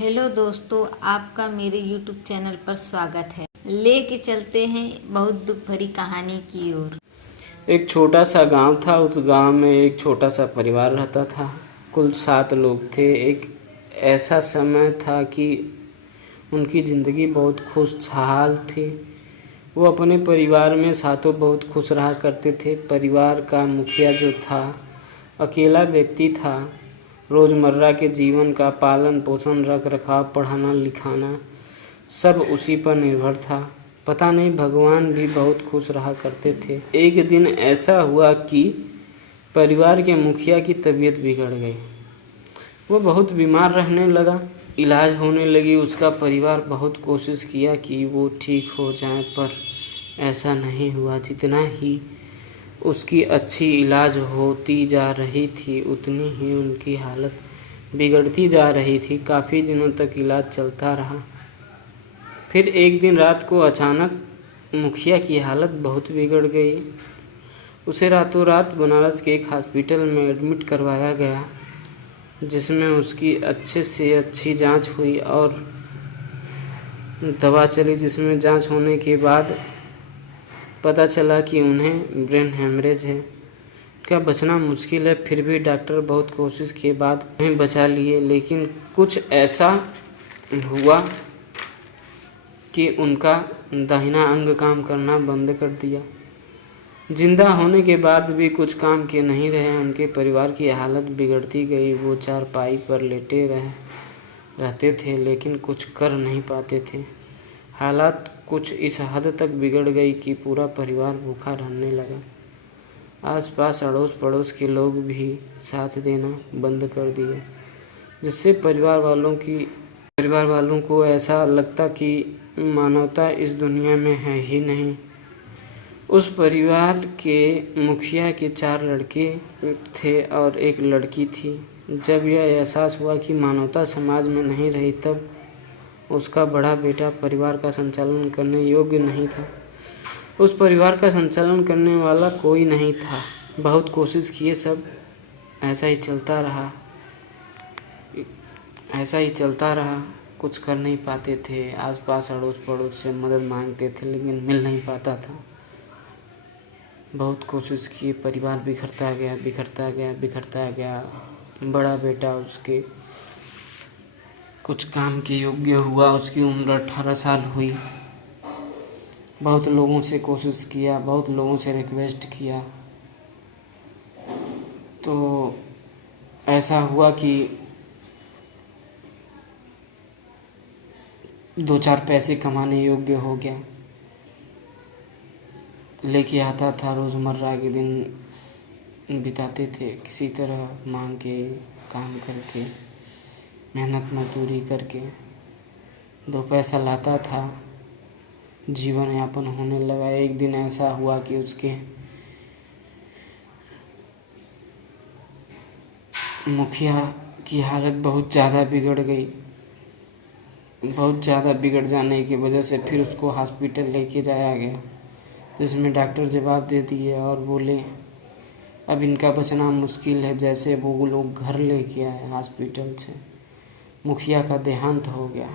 Hello दोस्तों, आपका मेरे YouTube चैनल पर स्वागत है। लेके चलते हैं बहुत दुख भरी कहानी की ओर। एक छोटा सा गांव था। उस गांव में एक छोटा सा परिवार रहता था। कुल 7 लोग थे। एक ऐसा समय था कि उनकी ज़िंदगी बहुत खुशहाल थी। वो अपने परिवार में साथों बहुत खुश रहा करते थे। परिवार का मुखिया जो था अकेला व्यक्ति था। रोज़मर्रा के जीवन का पालन पोषण, रख रखाव, पढ़ाना लिखाना सब उसी पर निर्भर था। पता नहीं भगवान भी बहुत खुश रहा करते थे। एक दिन ऐसा हुआ कि परिवार के मुखिया की तबीयत बिगड़ गई। वो बहुत बीमार रहने लगा। इलाज होने लगी। उसका परिवार बहुत कोशिश किया कि वो ठीक हो जाए, पर ऐसा नहीं हुआ। जितना ही उसकी अच्छी इलाज होती जा रही थी उतनी ही उनकी हालत बिगड़ती जा रही थी। काफ़ी दिनों तक इलाज चलता रहा। फिर एक दिन रात को अचानक मुखिया की हालत बहुत बिगड़ गई। उसे रातों रात बनारस के एक हॉस्पिटल में एडमिट करवाया गया, जिसमें उसकी अच्छे से अच्छी जांच हुई और दवा चली। जिसमें जांच होने के बाद पता चला कि उन्हें ब्रेन हेमरेज है। क्या बचना मुश्किल है, फिर भी डॉक्टर बहुत कोशिश के बाद उन्हें बचा लिए। लेकिन कुछ ऐसा हुआ कि उनका दाहिना अंग काम करना बंद कर दिया। जिंदा होने के बाद भी कुछ काम के नहीं रहे। उनके परिवार की हालत बिगड़ती गई। वो चारपाई पर लेटे रहते थे, लेकिन कुछ कर नहीं पाते थे। हालात कुछ इस हद तक बिगड़ गई कि पूरा परिवार भूखा रहने लगा। आसपास अड़ोस पड़ोस के लोग भी साथ देना बंद कर दिए, जिससे परिवार वालों को ऐसा लगता कि मानवता इस दुनिया में है ही नहीं। उस परिवार के मुखिया के 4 लड़के थे और एक लड़की थी। जब यह एहसास हुआ कि मानवता समाज में नहीं रही, तब उसका बड़ा बेटा परिवार का संचालन करने योग्य नहीं था। उस परिवार का संचालन करने वाला कोई नहीं था। बहुत कोशिश किए, सब ऐसा ही चलता रहा। कुछ कर नहीं पाते थे। आसपास अड़ोस पड़ोस से मदद मांगते थे, लेकिन मिल नहीं पाता था। बहुत कोशिश किए, परिवार बिखरता गया। बड़ा बेटा उसके कुछ काम के योग्य हुआ। उसकी उम्र 18 साल हुई। बहुत लोगों से कोशिश किया, बहुत लोगों से रिक्वेस्ट किया, तो ऐसा हुआ कि 2-4 पैसे कमाने योग्य हो गया। लेके आता था, रोज़मर्रा के दिन बिताते थे किसी तरह मांग के, काम करके, मेहनत मजदूरी करके 2 पैसा लाता था। जीवन यापन होने लगा। एक दिन ऐसा हुआ कि उसके मुखिया की हालत बहुत ज़्यादा बिगड़ गई। बहुत ज़्यादा बिगड़ जाने की वजह से फिर उसको हॉस्पिटल लेके जाया गया, जिसमें डॉक्टर जवाब दे दिए और बोले अब इनका बचना मुश्किल है। जैसे वो लोग घर लेके आए हॉस्पिटल से, मुखिया का देहांत हो गया।